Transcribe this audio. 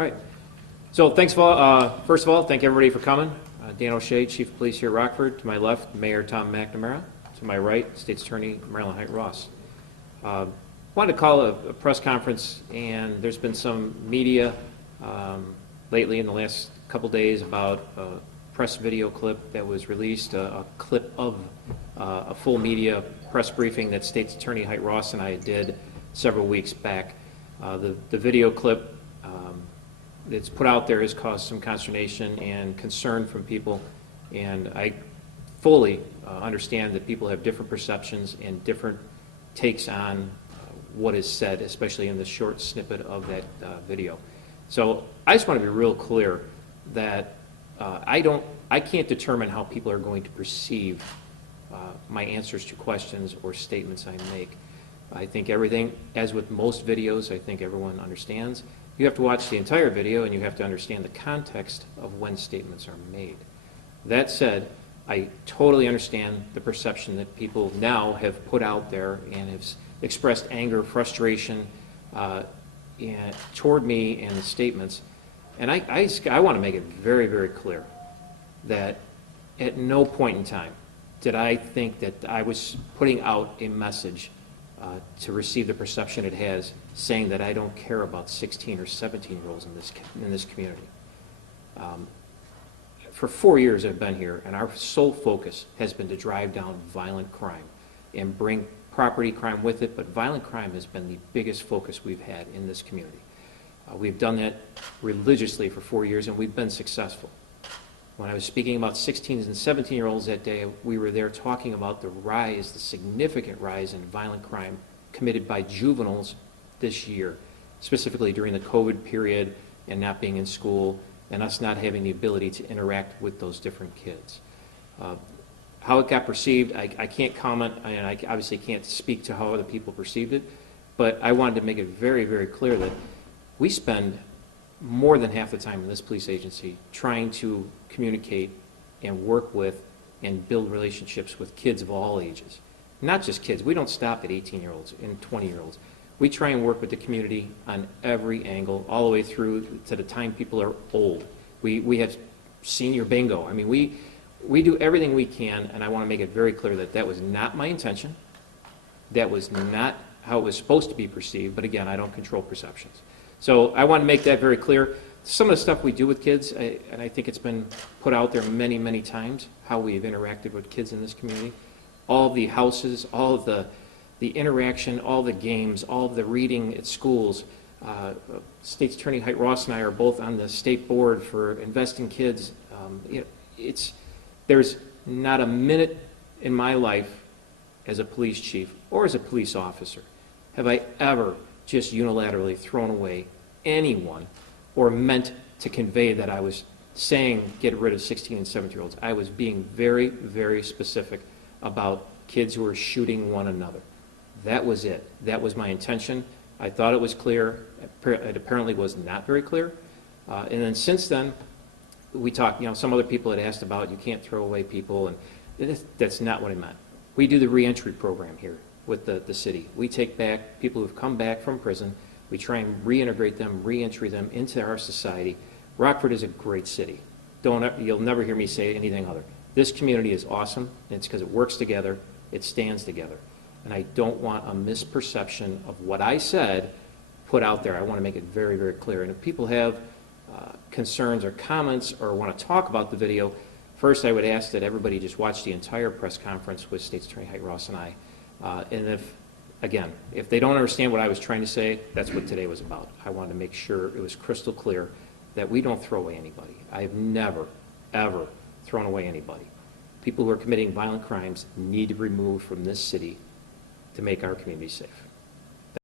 All right. So thanks first of all, thank everybody for coming. Dan O'Shea, Chief of Police here at Rockford. To my left, Mayor Tom McNamara. To my right, State's Attorney Marilyn Height-Ross. Wanted to call a press conference, and there's been some media lately in the last couple days about a press video clip that was released, a clip of a full media press briefing that State's Attorney Height-Ross and I did several weeks back. The video clip that's put out there has caused some consternation and concern from people, and I fully understand that people have different perceptions and different takes on what is said, especially in the short snippet of that video. So I just want to be real clear that I can't determine how people are going to perceive my answers to questions or statements I make. I think everything, as with most videos, I think everyone understands. You have to watch the entire video and you have to understand the context of when statements are made. That said, I totally understand the perception that people now have put out there and have expressed anger, frustration toward me and the statements. And I want to make it very, very clear that at no point in time did I think that I was putting out a message to receive the perception it has, saying that I don't care about 16 or 17-year-olds in this community. For 4 years I've been here, and our sole focus has been to drive down violent crime and bring property crime with it, but violent crime has been the biggest focus we've had in this community. We've done that religiously for 4 years, and we've been successful. When I was speaking about 16 and 17-year-olds that day, we were there talking about the significant rise in violent crime committed by juveniles this year, specifically during the COVID period and not being in school and us not having the ability to interact with those different kids. How it got perceived, I can't comment, and I obviously can't speak to how other people perceived it, but I wanted to make it very, very clear that we spend more than half the time in this police agency trying to communicate and work with and build relationships with kids of all ages. Not just kids. We don't stop at 18-year-olds and 20-year-olds. We try and work with the community on every angle, all the way through to the time people are old. We have senior bingo. I mean, we do everything we can, and I want to make it very clear that that was not my intention. That was not how it was supposed to be perceived, but again, I don't control perceptions. So I want to make that very clear. Some of the stuff we do with kids, and I think it's been put out there many, many times, how we've interacted with kids in this community. All of the houses, all of the interaction, all the games, all of the reading at schools. State's Attorney Height-Ross and I are both on the state board for Invest in Kids. There's not a minute in my life as a police chief or as a police officer have I ever just unilaterally thrown away anyone or meant to convey that I was saying get rid of 16 and 17-year-olds. I was being very, very specific about kids who were shooting one another. That was it. That was my intention. I thought it was clear. It apparently was not very clear. And then since then, we talked, some other people had asked about you can't throw away people, and that's not what I meant. We do the reentry program here with the city. We take back people who've come back from prison. We try and reintegrate them, reentry them into our society. Rockford is a great city. You'll never hear me say anything other. This community is awesome, and it's because it works together, it stands together. And I don't want a misperception of what I said put out there. I want to make it very, very clear. And if people have concerns or comments or want to talk about the video, first I would ask that everybody just watch the entire press conference with State's Attorney Height-Ross and I. And if they don't understand what I was trying to say, that's what today was about. I wanted to make sure it was crystal clear that we don't throw away anybody. I have never, ever thrown away anybody. People who are committing violent crimes need to be removed from this city to make our community safe.